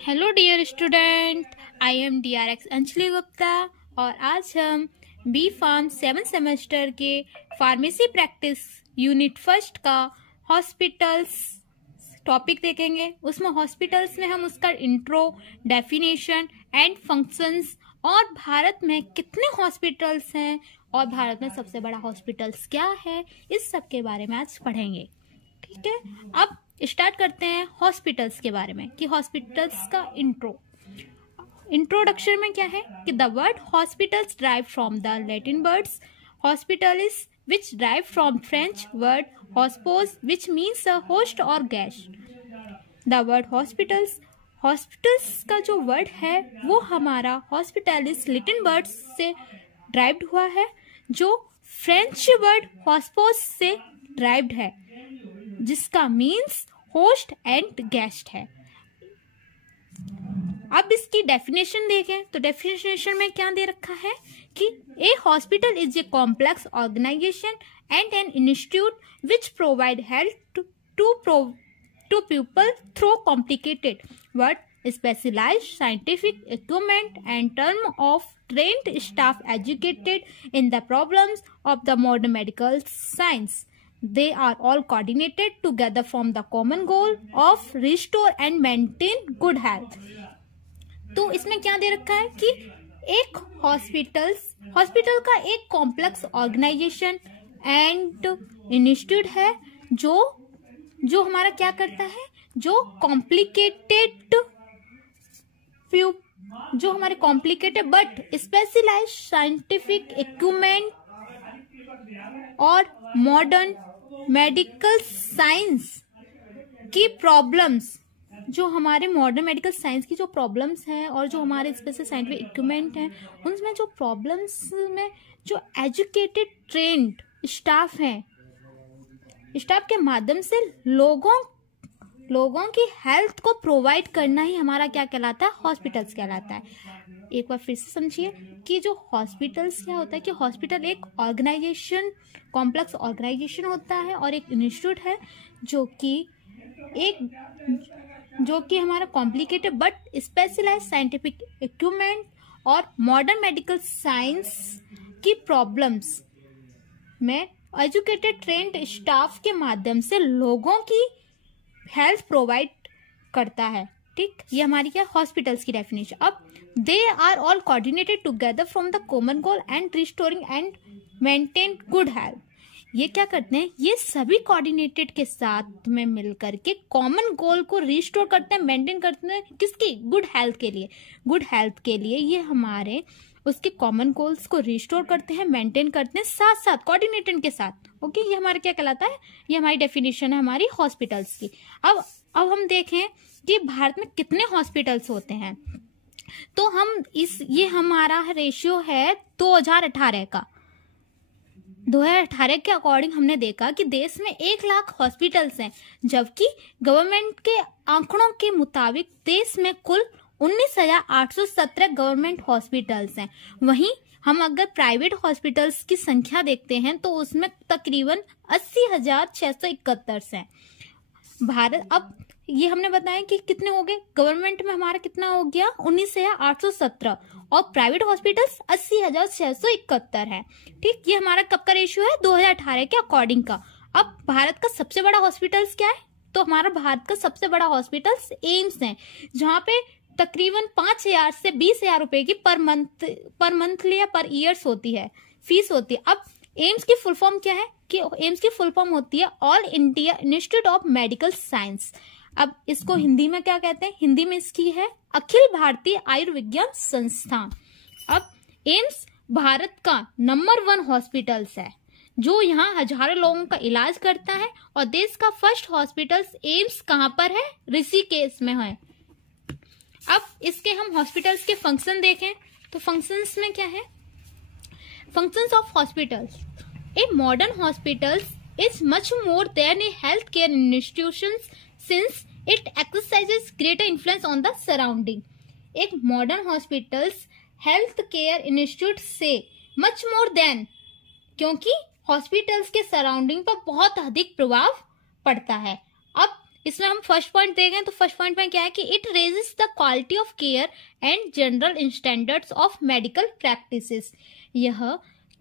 Hello dear student, I am DRX Anjali Gupta और आज हम बी फार्म 7 सेमेस्टर के फार्मेसी प्रैक्टिस यूनिट फर्स्ट का हॉस्पिटल्स टॉपिक देखेंगे। उसमें हॉस्पिटल्स में हम उसका इंट्रो, डेफिनेशन एंड फंक्शंस और भारत में कितने हॉस्पिटल्स हैं और भारत में सबसे बड़ा हॉस्पिटल्स क्या है, इस सब के बारे में आज पढ़ेंगे। ठीक है, अब स्टार्ट करते हैं हॉस्पिटल्स के बारे में कि हॉस्पिटल्स का इंट्रोडक्शन में क्या है कि the word hospitals derive from the Latin words hospitalis which derive from French word hospes which means a host और गेस्ट। द वर्ड हॉस्पिटल्स का जो वर्ड है वो हमारा हॉस्पिटलिस लैटिन वर्ड से ड्राइव्ड हुआ है, जो फ्रेंच वर्ड हॉस्पोस से ड्राइव्ड है, जिसका मीन्स होस्ट एंड गेस्ट है। अब इसकी डेफिनेशन देखें तो डेफिनेशन में क्या दे रखा है कि a hospital is a complex organisation and an institute which provide health to people through complicated word specialized scientific equipment and term of trained staff educated in the problems of the modern medical science. They are all coordinated together from the common goal of restore and maintain good health. तो इसमें क्या दे रखा है कि एक hospital का एक complex organisation and institute है जो हमारा क्या करता है, जो हमारे complicated but specialised scientific equipment और मॉडर्न मेडिकल साइंस की प्रॉब्लम्स, जो हमारे मॉडर्न मेडिकल साइंस की जो प्रॉब्लम्स हैं और जो हमारे स्पेशल साइंटिफिक इक्विपमेंट हैं उनमें जो प्रॉब्लम्स में जो एजुकेटेड ट्रेंड स्टाफ हैं, स्टाफ के माध्यम से लोगों की हेल्थ को प्रोवाइड करना ही हमारा क्या कहलाता है, हॉस्पिटल्स कहलाता है। एक बार फिर से समझिए कि जो हॉस्पिटल्स क्या होता है कि हॉस्पिटल एक ऑर्गेनाइजेशन, कॉम्प्लेक्स ऑर्गेनाइजेशन होता है और एक इंस्टीट्यूट है जो कि हमारा complicated but specialised scientific equipment और मॉडर्न मेडिकल साइंस की प्रॉब्लम्स में एजुकेटेड ट्रेंड स्टाफ के माध्यम से लोगों की हेल्थ प्रोवाइड करता है। ठीक, ये हमारी क्या हॉस्पिटल्स की डेफिनेशन। अब they are all coordinated together from the common goal and restoring and maintain good health. ये क्या करते हैं, ये सभी कोऑर्डिनेटेड के साथ में मिलकर के कॉमन गोल को रिस्टोर करते हैं, मेंटेन करते हैं, किसकी, गुड हेल्थ के लिए। गुड हेल्थ के लिए ये हमारे उसके कॉमन गोल्स को रिस्टोर करते हैं, मेंटेन करते हैं, साथ साथ कोऑर्डिनेटेड के साथ। ओके, ये हमारा क्या कहलाता है, ये हमारी डेफिनेशन है हमारी हॉस्पिटल्स की। अब हम देखें कि भारत में कितने हॉस्पिटल्स होते हैं, तो ये हमारा रेशियो है 2018 का। 2018 के अकॉर्डिंग हमने देखा कि देश में 1 लाख हॉस्पिटल्स हैं, जबकि गवर्नमेंट के आंकड़ों के मुताबिक देश में कुल 19,817 गवर्नमेंट हॉस्पिटल्स हैं। वहीं हम अगर प्राइवेट हॉस्पिटल्स की संख्या देखते हैं तो उसमें तकरीबन 80,671 हैं। भारत, अब ये हमने बताया कि कितने हो गए, गवर्नमेंट में हमारा कितना हो गया 19,817 और प्राइवेट हॉस्पिटल्स 80,671 है। ठीक, ये हमारा कब का रेशियो है, 2018 के अकॉर्डिंग का। अब भारत का सबसे बड़ा हॉस्पिटल्स क्या है, तो हमारा भारत का सबसे बड़ा हॉस्पिटल्स एम्स है, जहाँ पे तकरीबन 5,000 से 20,000 रुपए की पर मंथ या पर ईयर्स होती है, फीस होती है। अब एम्स की फुल फॉर्म क्या है कि एम्स की फुल फॉर्म होती है all India institute of medical science. अब इसको हिंदी में क्या कहते हैं, हिंदी में इसकी है अखिल भारतीय आयुर्विज्ञान संस्थान। अब एम्स भारत का नंबर 1 हॉस्पिटल्स है, जो यहाँ हजारों लोगों का इलाज करता है, और देश का फर्स्ट हॉस्पिटल एम्स कहाँ पर है, ऋषिकेश में है। अब इसके हम हॉस्पिटल्स के फंक्शन देखें तो फंक्शंस में क्या है, functions of hospitals. A modern hospitals is much more than a health care institution since it exercises greater influence on the surrounding. एक modern hospitals health care institute से मच मोर देन, क्योंकि hospitals के surrounding पर बहुत अधिक प्रभाव पड़ता है। अब इसमें हम फर्स्ट पॉइंट देखें तो फर्स्ट पॉइंट में क्या है कि it raises the quality of care and general standards of medical practices. यह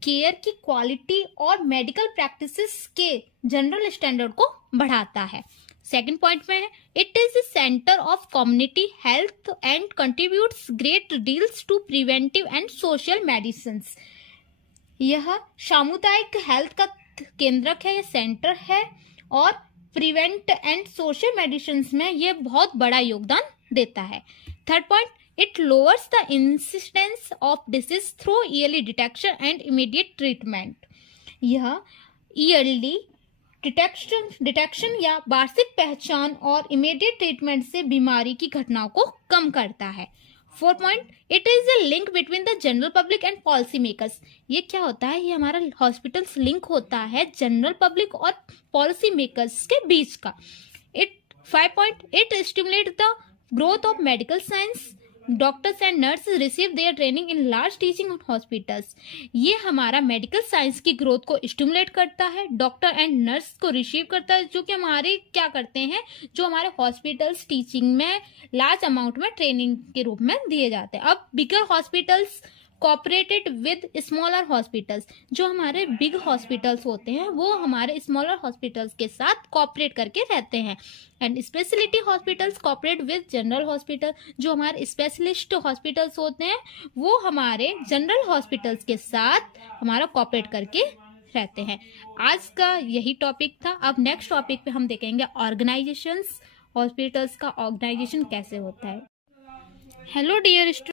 केयर की क्वालिटी और मेडिकल प्रैक्टिसेस के जनरल स्टैंडर्ड को बढ़ाता है। सेकंड पॉइंट में है it is the centre of community health and contributes great deals to preventive and social medicine. यह सामुदायिक हेल्थ का केंद्रक है, यह सेंटर है और प्रिवेंट एंड सोशल मेडिसिन में यह बहुत बड़ा योगदान देता है। Third point it lowers the incidence of disease through yearly detection and immediate treatment. यह ईयरली डिटेक्शन या वार्षिक पहचान और इमीडिएट ट्रीटमेंट से बीमारी की घटनाओं को कम करता है। Fourth point it is a link between the general public and policy makers. ये क्या होता है, ये हमारा हॉस्पिटल्स लिंक होता है जनरल पब्लिक और पॉलिसी मेकर्स के बीच का। Five point it stimulate the growth of medical science. Doctors and nurse receive their training in large teaching on hospitals. ये हमारा मेडिकल साइंस की ग्रोथ को स्टिमुलेट करता है, डॉक्टर एंड नर्स को रिसीव करता है, जो कि हमारे क्या करते हैं, जो हमारे हॉस्पिटल्स टीचिंग में लार्ज अमाउंट में ट्रेनिंग के रूप में दिए जाते हैं। अब bigger hospitals cooperated with smaller hospitals. जो हमारे बिग हॉस्पिटल्स होते हैं वो हमारे स्मॉलर हॉस्पिटल्स के साथ कोऑपरेट करके रहते हैं। And speciality hospitals cooperate with general hospital. जो हमारे स्पेशलिस्ट हॉस्पिटल्स होते हैं वो हमारे जनरल हॉस्पिटल्स के साथ हमारा कोऑपरेट करके रहते हैं। आज का यही टॉपिक था। अब नेक्स्ट टॉपिक पे हम देखेंगे ऑर्गेनाइजेशंस, हॉस्पिटल्स का ऑर्गेनाइजेशन कैसे होता है। Hello dear student.